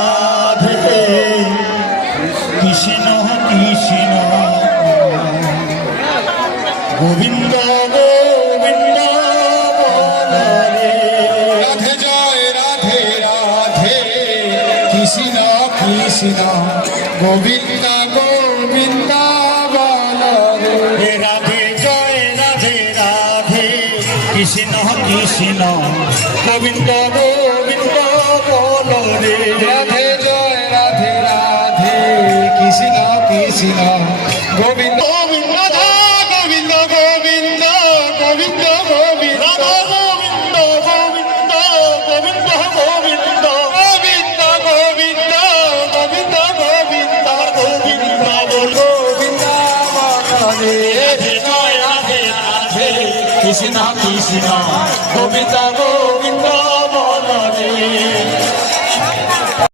রাধে কৃষ্ণ কৃষ্ণ গোবিন্দ গোবিন্দ রাধে জয় রাধে রাধে কৃষ্ণ কৃষ্ণ গোবিন্দ গোবিন্দ রাধে জয় রাধে রাধে কৃষ্ণ কৃষ্ণ গোবিন্দ গোবিন্দ বল রে রাধে জয় রাধে রাধে কৃষ্ণ কৃষ্ণ গোবিন্দ গোবিন্দ গোবিন্দ গোবিন্দ গোবিন্দ গোবিন্দ গোবিন্দ গোবিন্দ গোবিন্দ গোবিন্দ গোবিন্দ গোবিন্দ গোবিন্দ গোবিন্দ গোবিন্দ গোবিন্দ রাধে জয় রাধে রাধে কৃষ্ণ কৃষ্ণ গোবিন্দ